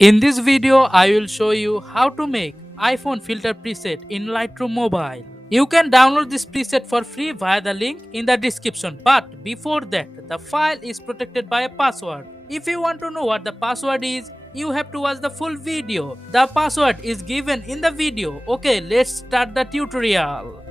In this video, I will show you how to make iPhone filter preset in Lightroom Mobile. You can download this preset for free via the link in the description, but before that, the file is protected by a password. If you want to know what the password is, you have to watch the full video. The password is given in the video. Okay, let's start the tutorial.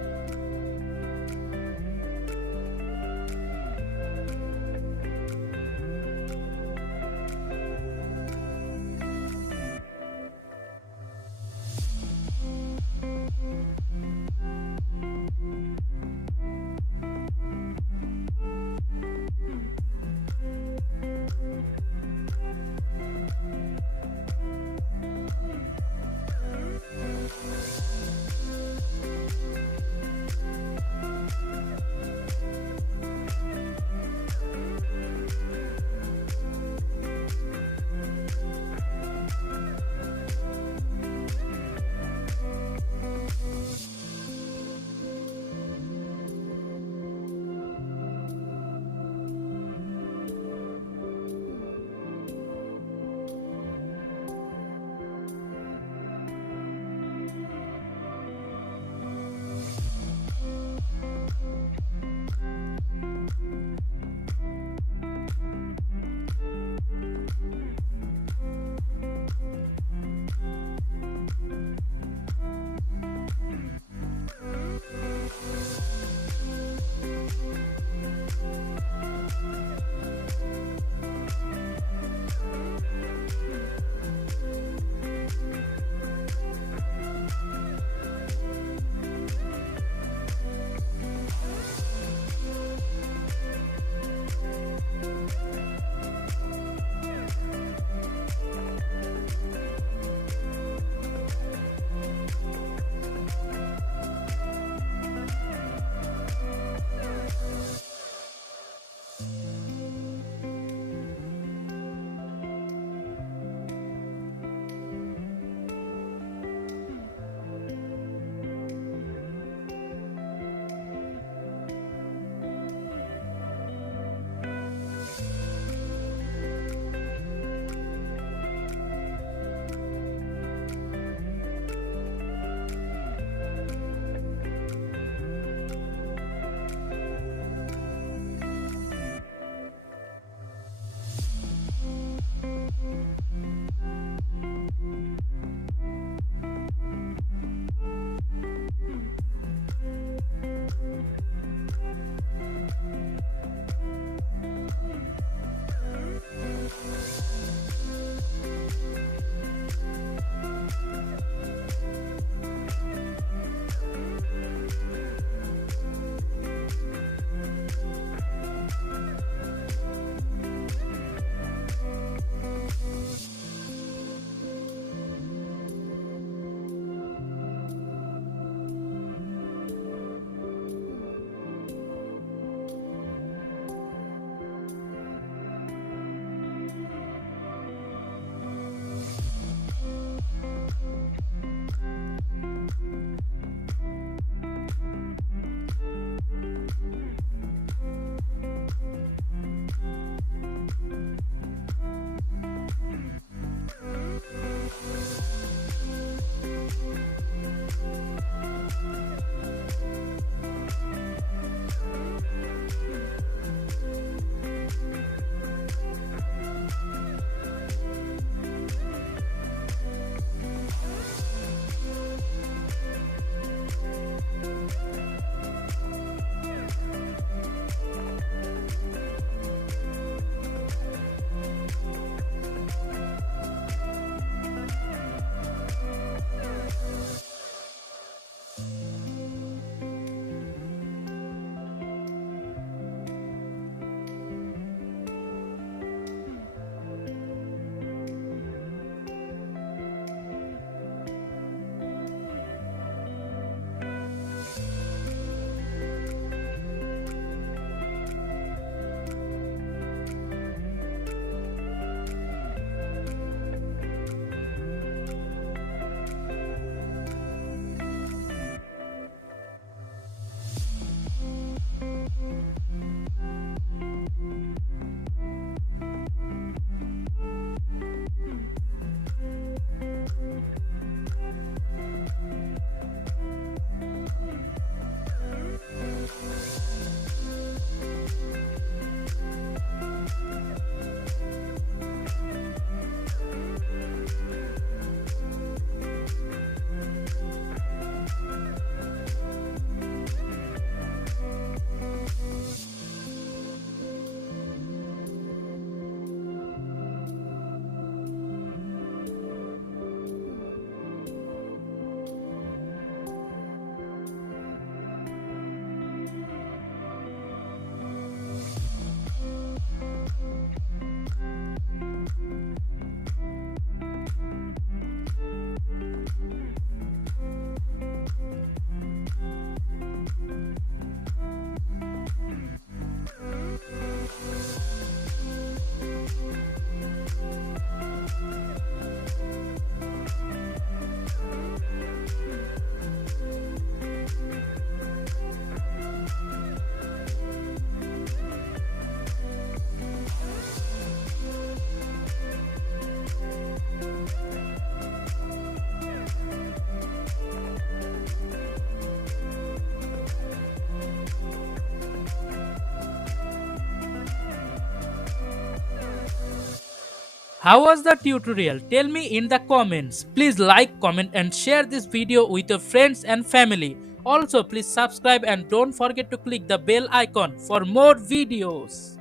How was the tutorial? Tell me in the comments. Please like, comment and share this video with your friends and family. Also, please subscribe and don't forget to click the bell icon for more videos.